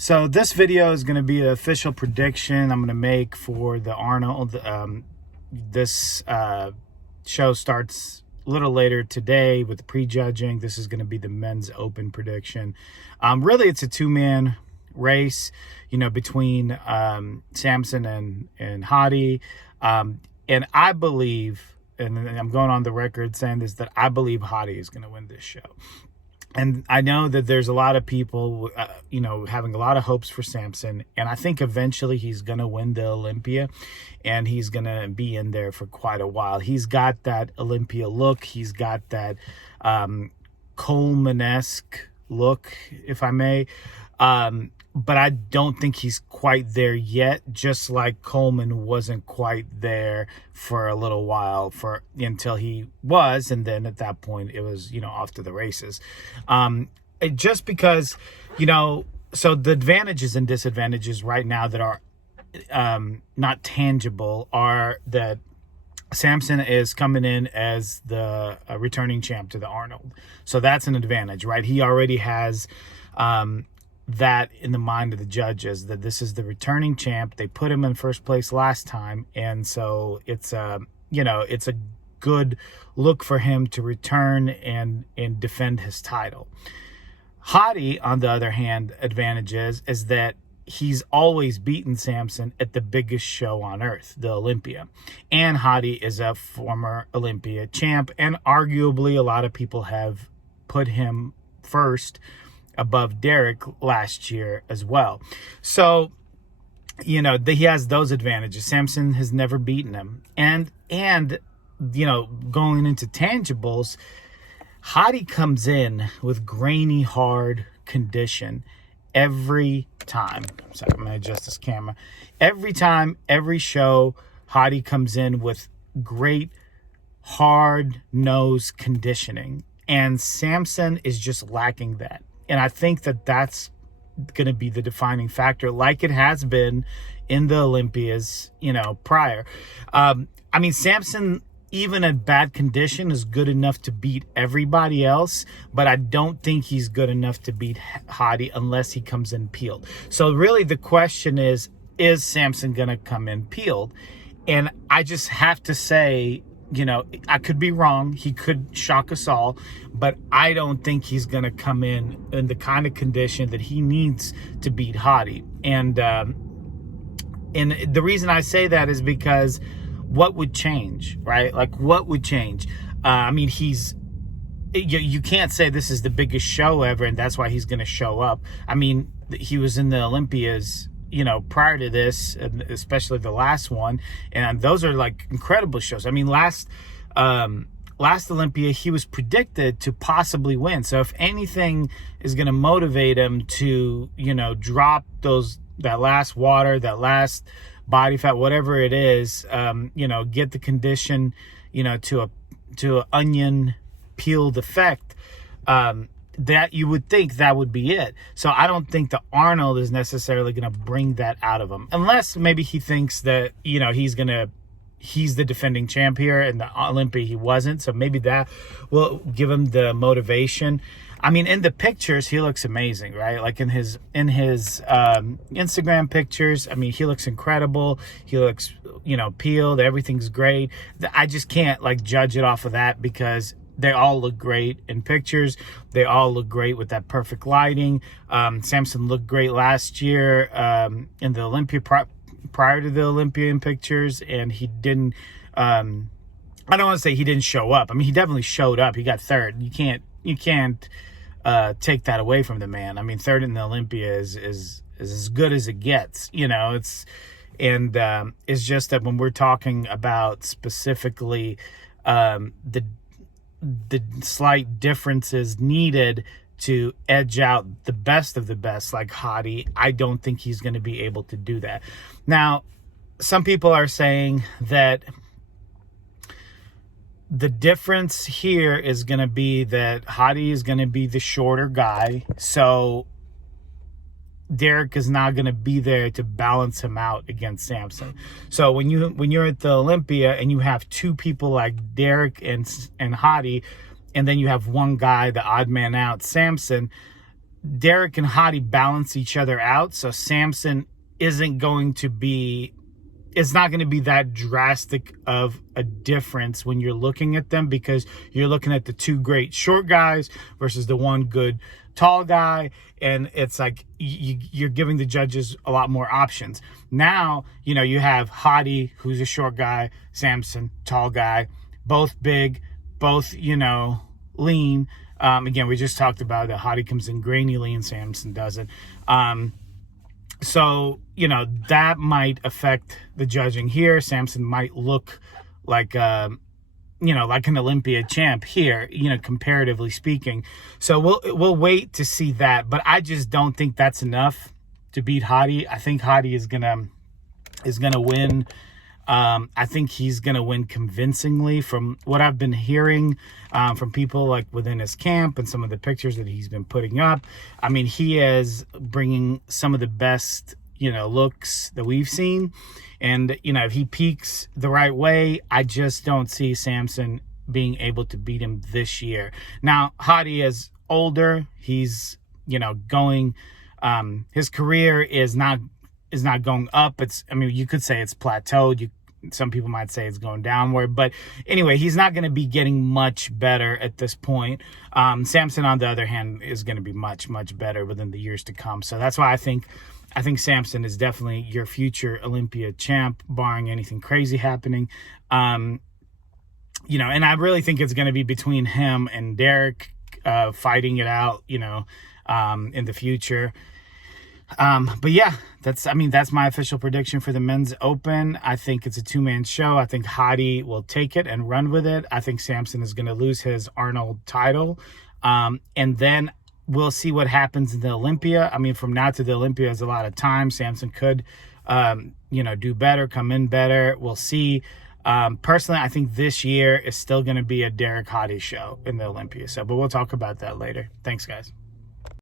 So this video is going to be an official prediction I'm going to make for the Arnold. This show starts a little later today with the prejudging. This is going to be the men's open prediction. Really, it's a two-man race, between Samson and Hadi. And I believe, and I'm going on the record saying this, that I believe Hadi is going to win this show. And I know that there's a lot of people, having a lot of hopes for Samson. And I think eventually he's going to win the Olympia. And he's going to be in there for quite a while. He's got that Olympia look. He's got that Coleman-esque look, if I may. But I don't think he's quite there yet, just like Coleman wasn't quite there for a little while until he was. And then at that point, it was, off to the races. Just because, so the advantages and disadvantages right now that are not tangible are that Samson is coming in as the returning champ to the Arnold. So that's an advantage, right? He already has that in the mind of the judges, that this is the returning champ. They put him in first place last time, and so it's it's a good look for him to return and defend his title. Hadi, on the other hand, advantages is that he's always beaten Samson at the biggest show on earth, the Olympia. And Hadi is a former Olympia champ, and arguably a lot of people have put him first above Derek last year as well. So, he has those advantages. Samson has never beaten him. And going into tangibles, Hadi comes in with grainy, hard condition every time. I'm sorry, I'm going to adjust this camera. Every time, every show, Hadi comes in with great, hard nose conditioning. And Samson is just lacking that. And I think that that's going to be the defining factor, like it has been in the Olympias, prior. Samson, even at bad condition, is good enough to beat everybody else, but I don't think he's good enough to beat Hadi unless he comes in peeled. So really the question is Samson going to come in peeled? And I just have to say, I could be wrong. He could shock us all, but I don't think he's going to come in the kind of condition that he needs to beat Hadi. And the reason I say that is because what would change, right? Like, what would change? You can't say this is the biggest show ever, and that's why he's going to show up. He was in the Olympias, prior to this, especially the last one, and those are like incredible shows. last Olympia, he was predicted to possibly win. So if anything is going to motivate him to, drop that last water, that last body fat, whatever it is, get the condition, to an onion peeled effect, that you would think that would be it. So I don't think the Arnold is necessarily going to bring that out of him, unless maybe he thinks that, he's the defending champ here, and the Olympia he wasn't. So maybe that will give him the motivation. In the pictures, he looks amazing, right? Like in his Instagram pictures, he looks incredible. He looks, peeled. Everything's great. I just can't judge it off of that, because they all look great in pictures. They all look great with that perfect lighting. Samson looked great last year in the Olympia, prior to the Olympian pictures, and he didn't. I don't want to say he didn't show up. He definitely showed up. He got third. You can't take that away from the man. Third in the Olympia is as good as it gets. It's just that when we're talking about specifically the slight differences needed to edge out the best of the best, like Hadi, I don't think he's going to be able to do that. Now, some people are saying that the difference here is going to be that Hadi is going to be the shorter guy, so Derek is not going to be there to balance him out against Samson. So when you're at the Olympia and you have two people like Derek and Hadi, and then you have one guy, the odd man out, Samson, Derek and Hadi balance each other out. So Samson isn't going to be, it's not going to be that drastic of a difference when you're looking at them, because you're looking at the two great short guys versus the one good tall guy. And it's like you're giving the judges a lot more options. Now, you know, you have Hadi, who's a short guy, Samson, tall guy, both big, both, you know, lean. Again, we just talked about that Hadi comes in grainy lean, Samson doesn't. So, you know, that might affect the judging here. Samson might look like, you know, like an Olympia champ here, you know, comparatively speaking. So we'll wait to see that. But I just don't think that's enough to beat Hadi. I think Hadi is gonna win. I think he's going to win convincingly from what I've been hearing from people like within his camp and some of the pictures that he's been putting up. I mean, he is bringing some of the best, you know, looks that we've seen. And, you know, if he peaks the right way, I just don't see Samson being able to beat him this year. Now, Hadi is older. He's, you know, going, his career is not going up. I mean, you could say it's plateaued. Some people might say it's going downward, but anyway, he's not going to be getting much better at this point. Samson, on the other hand, is going to be much, much better within the years to come. So that's why I think Samson is definitely your future Olympia champ, barring anything crazy happening. You know, and I really think it's going to be between him and Derek fighting it out, you know, in the future. But yeah, that's my official prediction for the men's open. I think it's a two-man show. I think Hadi will take it and run with it. I think Samson is going to lose his Arnold title. And then we'll see what happens in the Olympia. I mean, from now to the Olympia is a lot of time. Samson could, you know, do better, come in better. We'll see. Personally, I think this year is still going to be a Derek Hadi show in the Olympia. So, but we'll talk about that later. Thanks, guys.